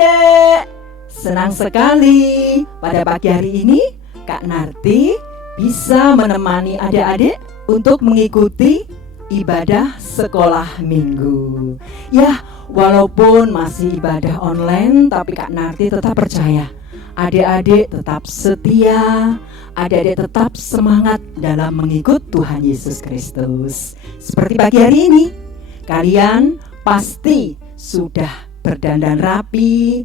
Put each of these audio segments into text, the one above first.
adik-adik, senang sekali pada pagi hari ini Kak Narti bisa menemani adik-adik untuk mengikuti ibadah sekolah minggu. Ya, walaupun masih ibadah online, tapi Kak Narti tetap percaya adik-adik tetap setia, adik-adik tetap semangat dalam mengikut Tuhan Yesus Kristus. Seperti pagi hari ini, kalian pasti sudah berdandan rapi,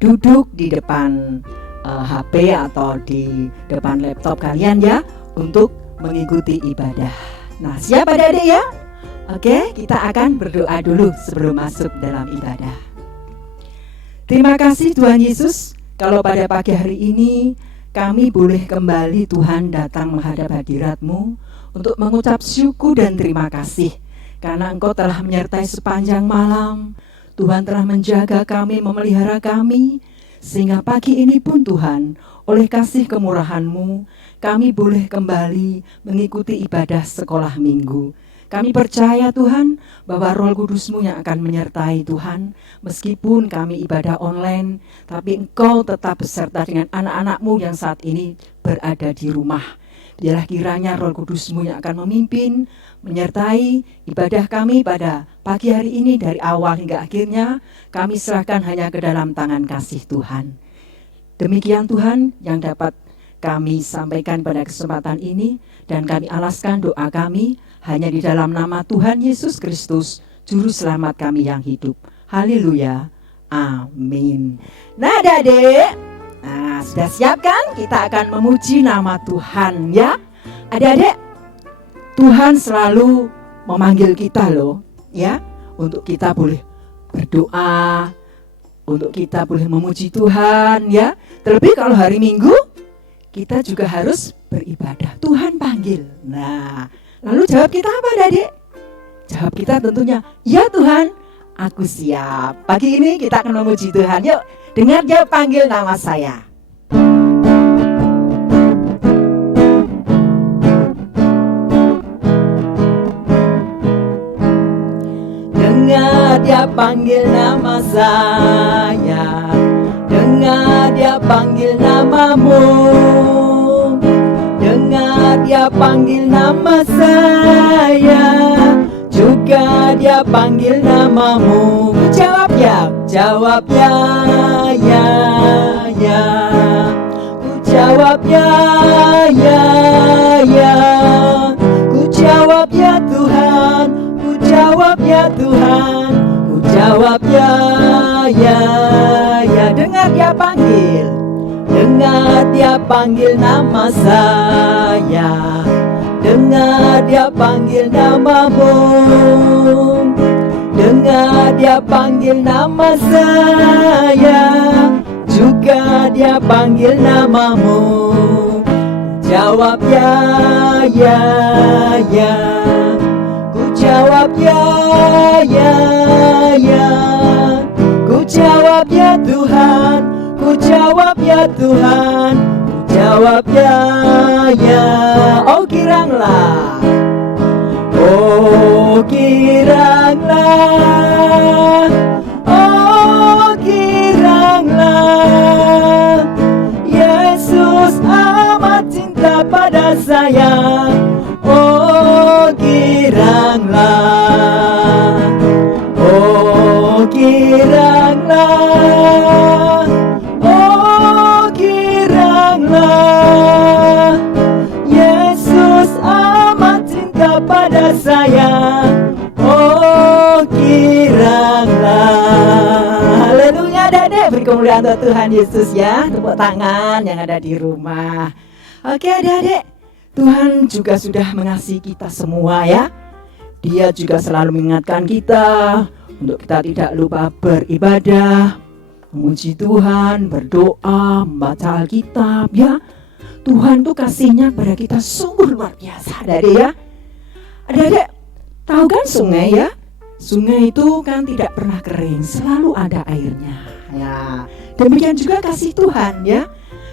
duduk di depan HP atau di depan laptop kalian ya, untuk mengikuti ibadah. Nah, siap adik-adik ya? Oke, kita akan berdoa dulu sebelum masuk dalam ibadah. Terima kasih Tuhan Yesus, kalau pada pagi hari ini kami boleh kembali Tuhan datang menghadap hadirat-Mu untuk mengucap syukur dan terima kasih karena Engkau telah menyertai sepanjang malam. Tuhan telah menjaga kami, memelihara kami, sehingga pagi ini pun Tuhan, oleh kasih kemurahan-Mu, kami boleh kembali mengikuti ibadah sekolah minggu. Kami percaya Tuhan, bahwa Roh Kudus-Mu yang akan menyertai Tuhan, meskipun kami ibadah online, tapi Engkau tetap beserta dengan anak-anak-Mu yang saat ini berada di rumah. Biarlah kiranya Roh Kudus-Mu yang akan memimpin, menyertai ibadah kami pada pagi hari ini dari awal hingga akhirnya. Kami serahkan hanya ke dalam tangan kasih Tuhan. Demikian Tuhan yang dapat kami sampaikan pada kesempatan ini, dan kami alaskan doa kami hanya di dalam nama Tuhan Yesus Kristus, Juru Selamat kami yang hidup. Haleluya, amin. Nah adik-adik, sudah siap kan? Kita akan memuji nama Tuhan ya. Adik-adik, Tuhan selalu memanggil kita loh ya, untuk kita boleh berdoa, untuk kita boleh memuji Tuhan ya. Terlebih kalau hari Minggu, kita juga harus beribadah. Tuhan panggil. Nah, lalu jawab kita apa adik-adik? Jawab kita tentunya, ya Tuhan, aku siap. Pagi ini kita akan memuji Tuhan. Yuk, dengar jawab panggil nama saya. Dengar dia panggil nama saya, dengar dia panggil namamu, dengar dia panggil nama saya, juga dia panggil namamu. Ku jawab ya, jawab ya, ya, ya. Ku jawab ya, ya, ya. Ku jawab ya Tuhan, ku jawab ya Tuhan, ku jawab ya, ya, ya. Dengar dia panggil, dengar dia panggil nama saya, dengar dia panggil namamu, dengar dia panggil nama saya, juga dia panggil namamu. Jawab ya, ya, ya. Ku jawab ya, ya, ya. Ku jawab ya Tuhan, ku jawab ya Tuhan, ku jawab ya, ya. Oh giranglah, oh giranglah, oh giranglah. Yesus amat cinta pada saya. Oh giranglah, oh giranglah, oh giranglah. Yesus amat cinta pada saya. Oh giranglah. Haleluya adik-adik, beri kemuliaan untuk Tuhan Yesus ya. Tepuk tangan yang ada di rumah. Oke adik-adik, Tuhan juga sudah mengasihi kita semua ya. Dia juga selalu mengingatkan kita untuk kita tidak lupa beribadah, memuji Tuhan, berdoa, membaca Alkitab ya. Tuhan tuh kasihnya kepada kita sungguh luar biasa adik-adik ya. Adik-adik tahu kan sungai ya? Sungai itu kan tidak pernah kering, selalu ada airnya ya. Demikian juga kasih Tuhan ya.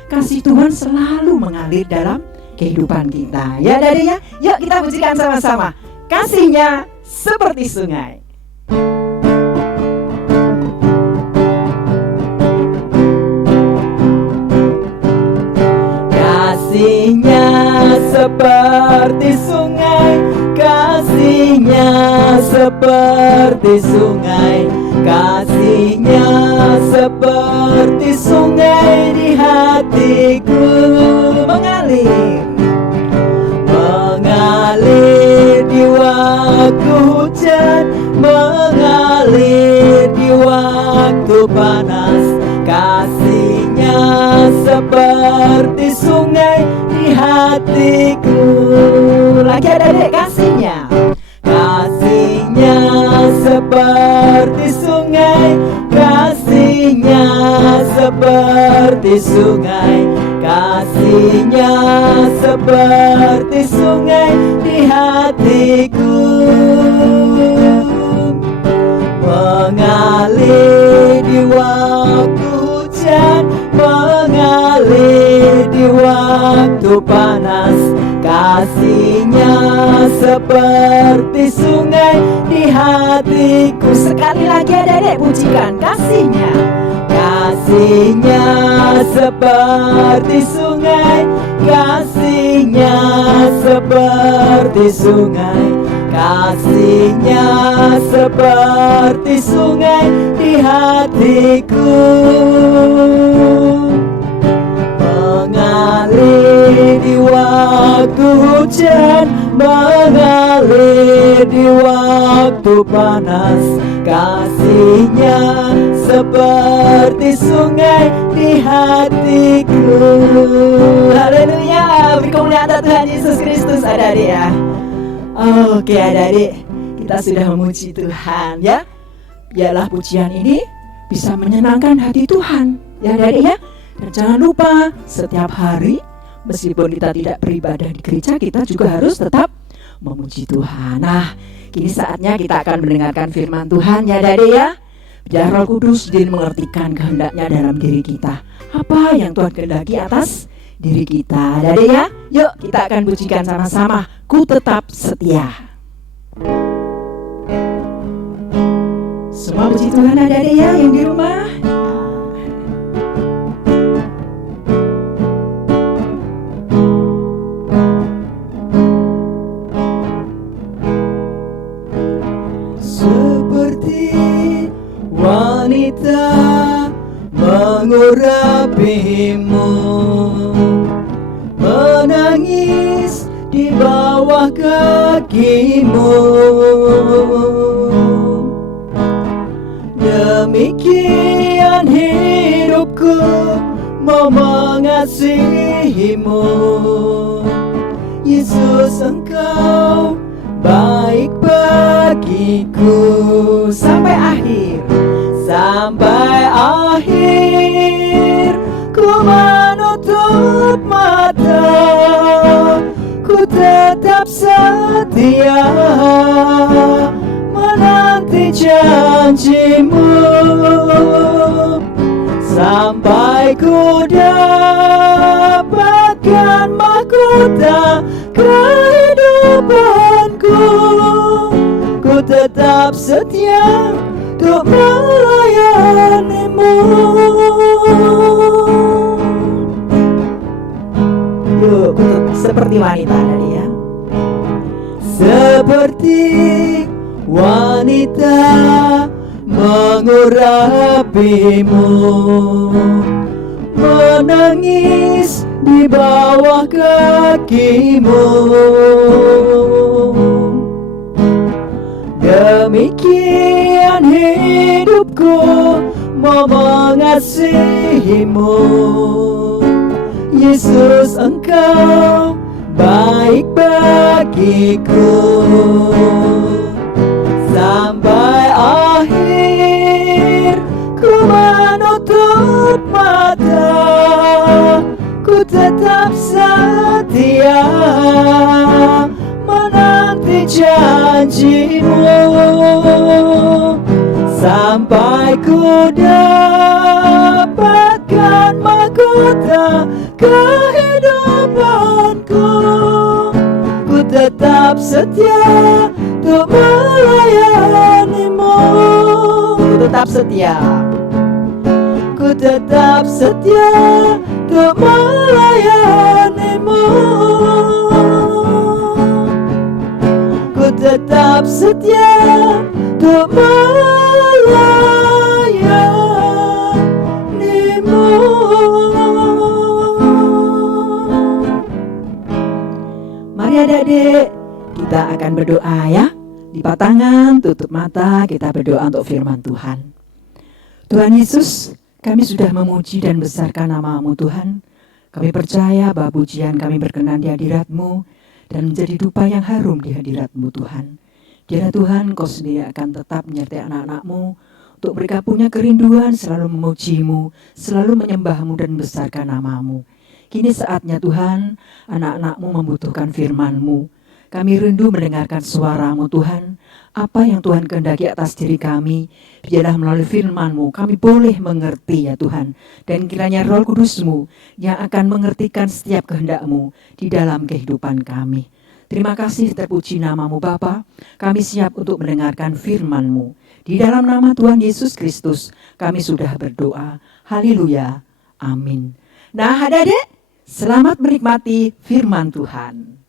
Kasih Tuhan selalu mengalir dalam kehidupan kita ya adik-adik ya. Yuk kita pujikan sama-sama. Kasihnya seperti sungai. kasihnya seperti sungai, kasihnya seperti sungai, kasihnya seperti sungai di hatiku. Mengalir, mengalir di waktu hujan, mengalir di waktu panas. Kasihnya seperti sungai di hatiku. Lagi ada dek, kasihnya, kasihnya seperti sungai, kasihnya seperti sungai, kasihnya seperti sungai di hatiku. Mengalir di waktu hujan, mengalir di waktu panas. Kasihnya seperti sungai di hatiku. Sekali lagi adik-adik pujikan kasihnya. Kasihnya seperti sungai, kasihnya seperti sungai, kasihnya seperti sungai di hatiku. Mengalir di waktu hujan, mengalir di waktu panas. Kasihnya seperti sungai di hatiku. Haleluya, beri kemuliaan Tuhan Yesus Kristus. Adik-adik ya. Oke adik-adik, kita sudah memuji Tuhan ya. Biarlah pujian ini bisa menyenangkan hati Tuhan ya adik-adik ya. Dan jangan lupa setiap hari, meskipun kita tidak beribadah di gereja, kita juga harus tetap memuji Tuhan. Nah, kini saatnya kita akan mendengarkan firman Tuhan ya adik-adik ya. Biar Roh Kudus mengertikan kehendaknya dalam diri kita. Apa yang Tuhan kehendaki atas diri kita adik-adik ya. Yuk kita akan pujikan sama-sama, Ku Tetap Setia. Semua puji Tuhan adik-adik ya yang di rumah. Wanita mengurapimu, menangis di bawah kakimu. Demikian hidupku mau mengasihimu. Yesus, Engkau baik bagiku. Sampai akhir, sampai akhir ku menutup mata, ku tetap setia menanti janjimu, sampai ku dapatkan mahkota kehidupanku. Ku tetap setia untuk melayanimu. Yuk, seperti wanita tadi ya. Seperti wanita mengurapimu, menangis di bawah kakimu. Demikian hidupku mau mengasihimu. Yesus, Engkau baik bagiku. Sampai akhir ku menutup mata, ku tetap setia menanti janjimu, sampai ku dapatkan mahkota kehidupanku. Ku tetap setia untuk melayanimu. Ku tetap setia, ku tetap setia untuk melayanimu. Mari adik-adik, kita akan berdoa ya. Lipat tangan, tutup mata, kita berdoa untuk firman Tuhan. Tuhan Yesus, kami sudah memuji dan besarkan nama-Mu Tuhan. Kami percaya bahwa pujian kami berkenan di hadirat-Mu dan menjadi dupa yang harum di hadirat-Mu Tuhan. Kiranya Tuhan, Kau sendiri akan tetap menyertai anak-anak-Mu untuk mereka punya kerinduan selalu memuji-Mu, selalu menyembah-Mu dan besarkan nama-Mu. Kini saatnya Tuhan, anak-anak-Mu membutuhkan firman-Mu. Kami rindu mendengarkan suara-Mu Tuhan. Apa yang Tuhan kehendaki atas diri kami, biarlah melalui firman-Mu kami boleh mengerti ya Tuhan. Dan kiranya Roh Kudus-Mu yang akan mengertikan setiap kehendak-Mu di dalam kehidupan kami. Terima kasih, terpuji nama-Mu Bapa. Kami siap untuk mendengarkan firman-Mu. Di dalam nama Tuhan Yesus Kristus kami sudah berdoa. Haleluya. Amin. Nah adik-adik, selamat menikmati firman Tuhan.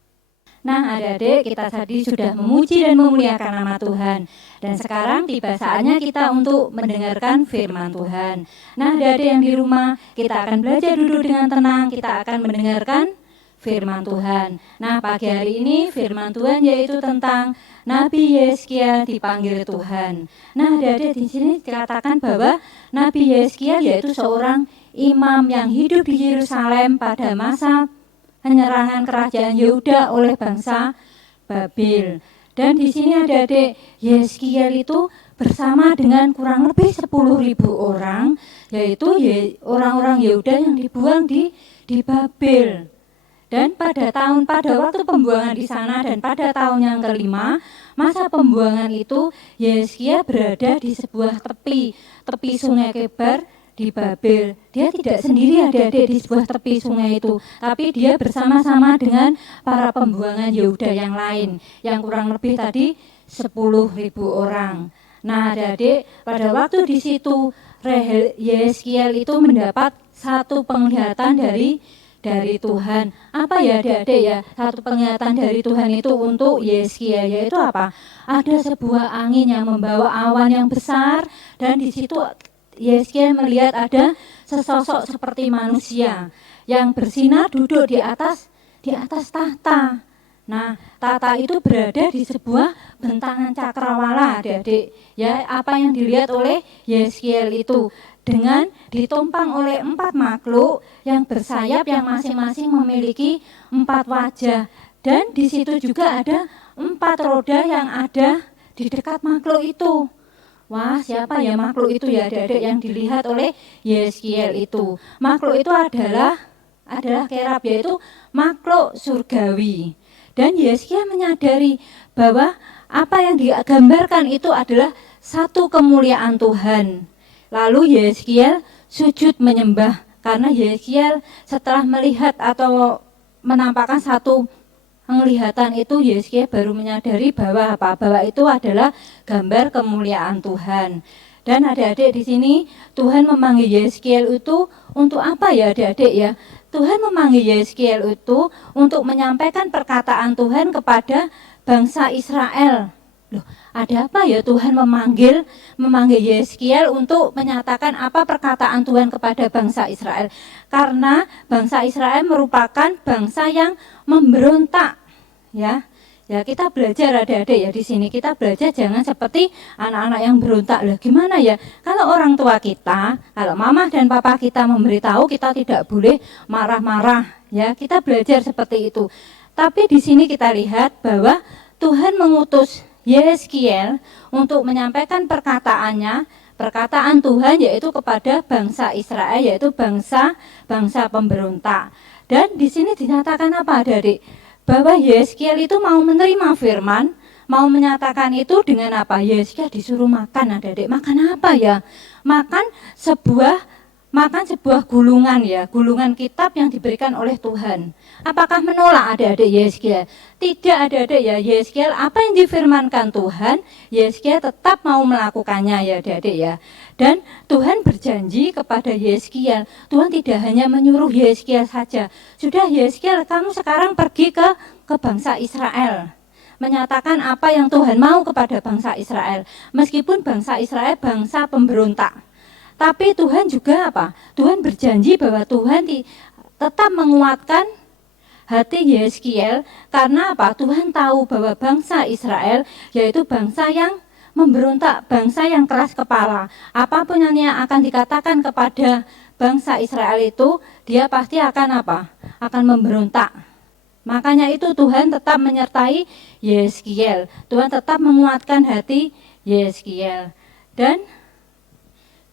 Nah adik-adik, kita tadi sudah memuji dan memuliakan nama Tuhan. Dan sekarang tiba saatnya kita untuk mendengarkan firman Tuhan. Nah adik-adik yang di rumah, kita akan belajar duduk dengan tenang, kita akan mendengarkan firman Tuhan. Nah pagi hari ini firman Tuhan yaitu tentang Nabi Yeskiel dipanggil Tuhan. Nah adik-adik di sini dikatakan bahwa Nabi Yeskiel yaitu seorang imam yang hidup di Yerusalem pada masa penyerangan kerajaan Yehuda oleh bangsa Babil. Dan di sini adik-adik, Yeskiel itu bersama dengan kurang lebih 10.000 orang, yaitu orang-orang Yehuda yang dibuang di Babil. Dan pada waktu pembuangan di sana dan pada tahun yang kelima, masa pembuangan itu Yeskiel berada di sebuah tepi sungai Kebar di Babil. Dia tidak sendiri adik-adik di sebuah tepi sungai itu, tapi dia bersama-sama dengan para pembuangan Yehuda yang lain, yang kurang lebih tadi 10.000 orang. Nah adik-adik, pada waktu di situ Yeskiel itu mendapat satu penglihatan dari Tuhan. Apa ya adik-adik ya, satu penglihatan dari Tuhan itu untuk Yeskiel, yaitu apa? Ada sebuah angin yang membawa awan yang besar, dan di situ Yeskiel melihat ada sesosok seperti manusia yang bersinar duduk di atas tahta. Nah, tahta itu berada di sebuah bentangan cakrawala, adik-adik. Ya, apa yang dilihat oleh Yeskiel itu dengan ditumpang oleh 4 makhluk yang bersayap yang masing-masing memiliki 4 wajah. Dan di situ juga ada 4 roda yang ada di dekat makhluk itu. Wah, siapa ya makhluk itu ya adik-adik yang dilihat oleh Yeskiel itu? Makhluk itu adalah kerab, yaitu makhluk surgawi. Dan Yeskiel menyadari bahwa apa yang digambarkan itu adalah satu kemuliaan Tuhan. Lalu Yeskiel sujud menyembah, karena Yeskiel setelah melihat atau menampakkan satu penglihatan itu, Yeskiel baru menyadari bahwa itu adalah gambar kemuliaan Tuhan. Dan adik-adik di sini Tuhan memanggil Yeskiel itu untuk apa ya adik-adik ya? Tuhan memanggil Yeskiel itu untuk menyampaikan perkataan Tuhan kepada bangsa Israel. Loh, ada apa ya Tuhan memanggil Yeskiel untuk menyatakan apa perkataan Tuhan kepada bangsa Israel? Karena bangsa Israel merupakan bangsa yang memberontak, ya. Ya kita belajar adik-adik ya di sini, kita belajar jangan seperti anak-anak yang berontak. Lah gimana ya? Kalau orang tua kita, kalau mama dan papa kita memberitahu kita tidak boleh marah-marah, ya kita belajar seperti itu. Tapi di sini kita lihat bahwa Tuhan mengutus Yeskiel untuk menyampaikan perkataan Tuhan yaitu kepada bangsa Israel, yaitu bangsa pemberontak. Dan di sini dinyatakan apa adik-adik? Bahwa Yeskiel itu mau menerima firman, mau menyatakan itu dengan apa? Yeskiel disuruh makan adik-adik. Makan apa ya? Makan sebuah gulungan ya, gulungan kitab yang diberikan oleh Tuhan. Apakah menolak adik-adik Yeskiel? Tidak adik-adik ya, Yeskiel apa yang difirmankan Tuhan, Yeskiel tetap mau melakukannya ya adik-adik ya. Dan Tuhan berjanji kepada Yeskiel, Tuhan tidak hanya menyuruh Yeskiel saja. Sudah Yeskiel, kamu sekarang pergi ke bangsa Israel. Menyatakan apa yang Tuhan mau kepada bangsa Israel. Meskipun bangsa Israel bangsa pemberontak. Tapi Tuhan juga apa? Tuhan berjanji bahwa Tuhan tetap menguatkan hati Yeskiel. Karena apa? Tuhan tahu bahwa bangsa Israel yaitu bangsa yang memberontak, bangsa yang keras kepala. Apapun yang akan dikatakan kepada bangsa Israel itu, dia pasti akan apa? Akan memberontak. Makanya itu Tuhan tetap menyertai Yeskiel. Tuhan tetap menguatkan hati Yeskiel. Dan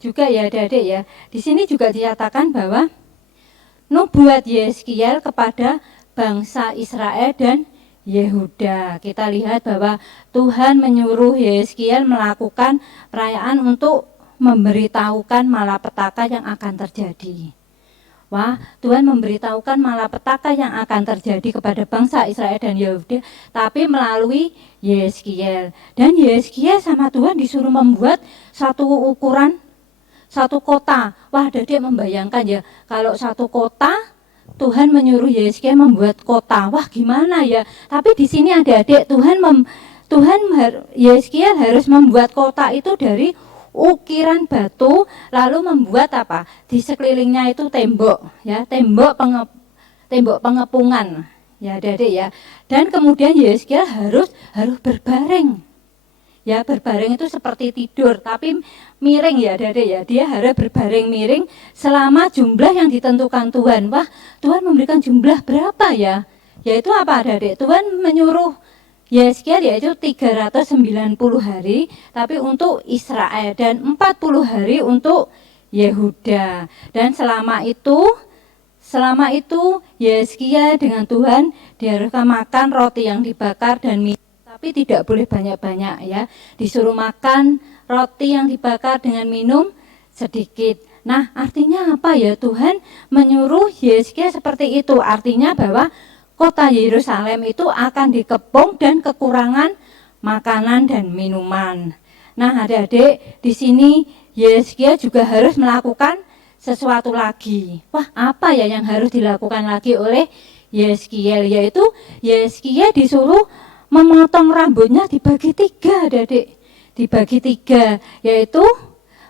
juga ya adik-adik ya, di sini juga dinyatakan bahwa nubuat Yeskiel kepada bangsa Israel dan Yehuda. Kita lihat bahwa Tuhan menyuruh Yeskiel melakukan perayaan untuk memberitahukan malapetaka yang akan terjadi. Wah, Tuhan memberitahukan malapetaka yang akan terjadi kepada bangsa Israel dan Yehuda, tapi melalui Yeskiel. Dan Yeskiel sama Tuhan disuruh membuat satu ukuran, satu kota. Wah, adik membayangkan ya, kalau satu kota, Tuhan menyuruh Yeskiel membuat kota. Wah, gimana ya? Tapi di sini adik-adik, Yeskiel harus membuat kota itu dari ukiran batu, lalu membuat apa? Di sekelilingnya itu tembok, ya, tembok pengepungan, ya, adik-adik ya. Dan kemudian Yeskiel harus berbaring. Ya, berbaring itu seperti tidur, tapi miring ya, adik-adik ya. Dia harus berbaring miring selama jumlah yang ditentukan Tuhan. Wah, Tuhan memberikan jumlah berapa ya? Yaitu apa, adik-adik? Tuhan menyuruh Yeskiel yaitu 390 hari, tapi untuk Israel, dan 40 hari untuk Yehuda. Dan selama itu Yeskiel dengan Tuhan diharuskan makan roti yang dibakar dan minum, tapi tidak boleh banyak-banyak ya. Disuruh makan roti yang dibakar dengan minum sedikit. Nah, artinya apa ya? Tuhan menyuruh Yeskiel seperti itu. Artinya bahwa kota Yerusalem itu akan dikepung dan kekurangan makanan dan minuman. Nah, adik-adik, di sini Yeskiel juga harus melakukan sesuatu lagi. Wah, apa ya yang harus dilakukan lagi oleh Yeskiel? Yaitu Yeskiel disuruh memotong rambutnya dibagi 3, adik-adik. Dibagi 3, yaitu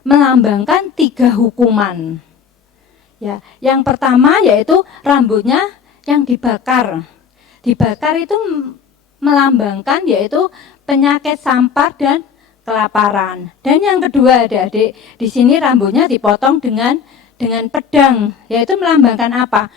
melambangkan 3 hukuman. Ya, yang pertama yaitu rambutnya yang dibakar. Dibakar itu melambangkan yaitu penyakit sampar dan kelaparan. Dan yang kedua, adik-adik, di sini rambutnya dipotong dengan pedang, yaitu melambangkan apa?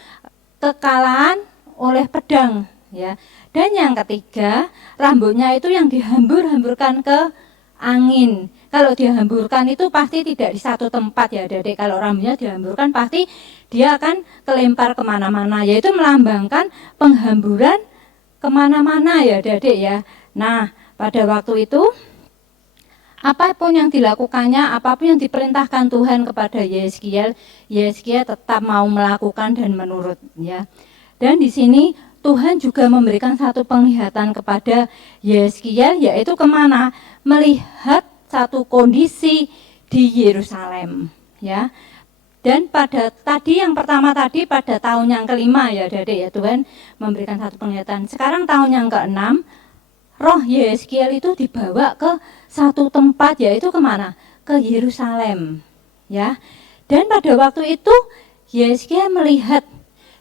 Kekalahan oleh pedang, ya. Dan yang ketiga, rambutnya itu yang dihambur-hamburkan ke angin. Kalau dihamburkan itu pasti tidak di satu tempat ya, adik-adik. Kalau rambutnya dihamburkan pasti dia akan kelempar kemana-mana, yaitu melambangkan penghamburan kemana-mana ya, adik-adik ya. Nah, pada waktu itu apapun yang dilakukannya, apapun yang diperintahkan Tuhan kepada Yeskiel, Yeskiel tetap mau melakukan dan menurut ya. Dan di sini Tuhan juga memberikan satu penglihatan kepada Yeskiel, yaitu kemana? Melihat satu kondisi di Yerusalem ya. Dan yang pertama tadi pada tahun yang kelima ya, adik-adik ya, Tuhan memberikan satu penglihatan. Sekarang tahun yang ke-6, roh Yeskiel itu dibawa ke satu tempat, yaitu kemana? Ke Yerusalem ya. Dan pada waktu itu Yeskiel melihat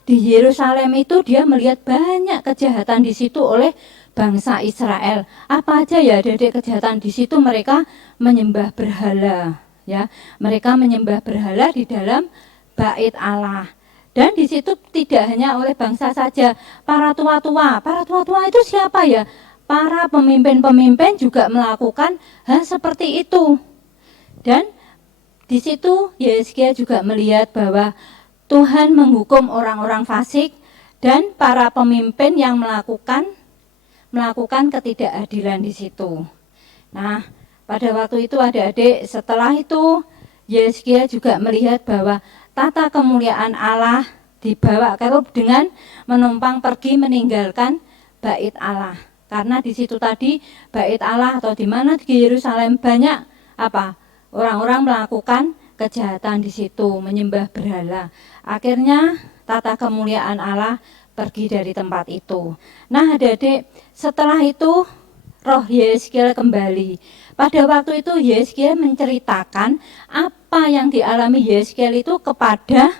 di Yerusalem itu, dia melihat banyak kejahatan di situ oleh bangsa Israel. Apa aja ya, adik-adik, kejahatan di situ? Mereka menyembah berhala ya. Mereka menyembah berhala di dalam bait Allah. Dan di situ tidak hanya oleh bangsa saja, para tua-tua. Para tua-tua itu siapa ya? Para pemimpin-pemimpin juga melakukan hal seperti itu. Dan di situ Yeskiel juga melihat bahwa Tuhan menghukum orang-orang fasik dan para pemimpin yang melakukan ketidakadilan di situ. Nah, pada waktu itu adik-adik, setelah itu Yeskiel juga melihat bahwa tata kemuliaan Allah dibawa kerub dengan menumpang pergi meninggalkan bait Allah. Karena di situ tadi bait Allah atau di mana di Yerusalem banyak apa? Orang-orang melakukan kejahatan di situ, menyembah berhala. Akhirnya tata kemuliaan Allah pergi dari tempat itu. Nah, adik-adik, setelah itu roh Yeskiel kembali. Pada waktu itu Yeskiel menceritakan apa yang dialami Yeskiel itu kepada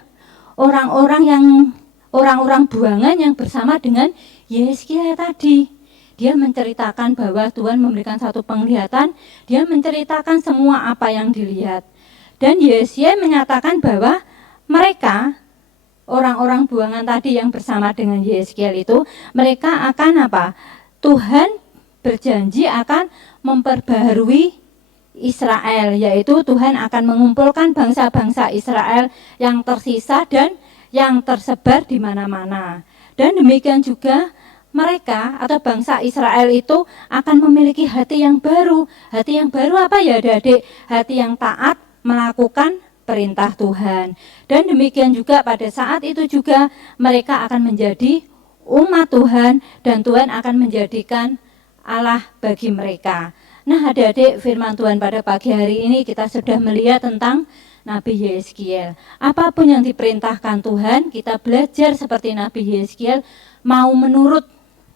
orang-orang orang-orang buangan yang bersama dengan Yehezkiel tadi. Dia menceritakan bahwa Tuhan memberikan satu penglihatan, dia menceritakan semua apa yang dilihat. Dan Yehezkiel menyatakan bahwa mereka, orang-orang buangan tadi yang bersama dengan Yehezkiel itu, mereka akan apa? Tuhan berjanji akan memperbaharui Israel, yaitu Tuhan akan mengumpulkan bangsa-bangsa Israel yang tersisa dan yang tersebar di mana-mana. Dan demikian juga mereka atau bangsa Israel itu akan memiliki hati yang baru. Hati yang baru apa ya adik-adik? Hati yang taat melakukan perintah Tuhan. Dan demikian juga pada saat itu juga mereka akan menjadi umat Tuhan dan Tuhan akan menjadikan Allah bagi mereka. Nah adik-adik, firman Tuhan pada pagi hari ini kita sudah melihat tentang Nabi Yehezkiel. Apapun yang diperintahkan Tuhan, kita belajar seperti Nabi Yehezkiel, mau menurut.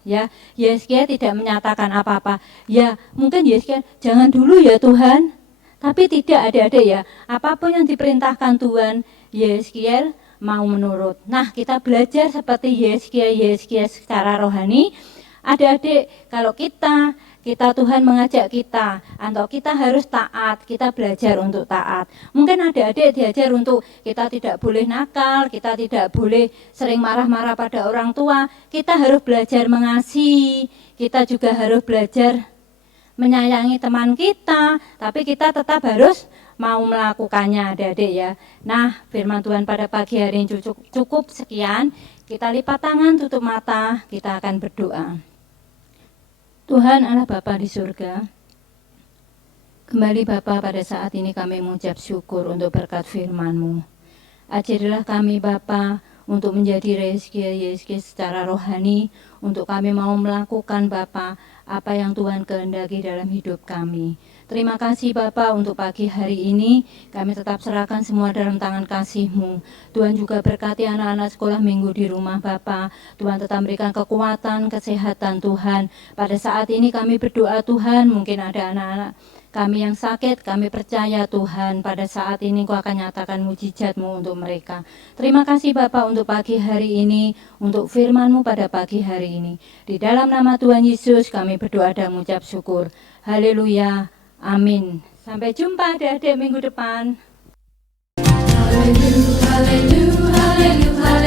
Ya, Yehezkiel tidak menyatakan apa-apa. Ya, mungkin Yehezkiel jangan dulu ya Tuhan. Tapi tidak adik-adik ya, apapun yang diperintahkan Tuhan, Yehezkiel mau menurut. Nah, kita belajar seperti Yehezkiel secara rohani. Adik-adik, kalau kita Tuhan mengajak kita, atau kita harus taat, kita belajar untuk taat. Mungkin adik-adik diajar untuk kita tidak boleh nakal, kita tidak boleh sering marah-marah pada orang tua, kita harus belajar mengasihi, kita juga harus belajar menyayangi teman kita, tapi kita tetap harus mau melakukannya adik-adik ya. Nah, firman Tuhan pada pagi hari ini cukup sekian, kita lipat tangan, tutup mata, kita akan berdoa. Tuhan Allah Bapa di surga, kembali Bapa pada saat ini kami mengucap syukur untuk berkat firman-Mu. Ajarilah kami Bapa untuk menjadi Yehezkiel secara rohani, untuk kami mau melakukan Bapa apa yang Tuhan kehendaki dalam hidup kami. Terima kasih Bapa untuk pagi hari ini, kami tetap serahkan semua dalam tangan kasih-Mu. Tuhan juga berkati anak-anak sekolah minggu di rumah Bapa. Tuhan tetap berikan kekuatan, kesehatan Tuhan. Pada saat ini kami berdoa Tuhan, mungkin ada anak-anak kami yang sakit, kami percaya Tuhan pada saat ini Kau akan nyatakan mujizat-Mu untuk mereka. Terima kasih Bapa untuk pagi hari ini, untuk firman-Mu pada pagi hari ini. Di dalam nama Tuhan Yesus kami berdoa dan mengucap syukur. Haleluya. Amin. Sampai jumpa adik-adik minggu depan. Haleluya, haleluya, haleluya.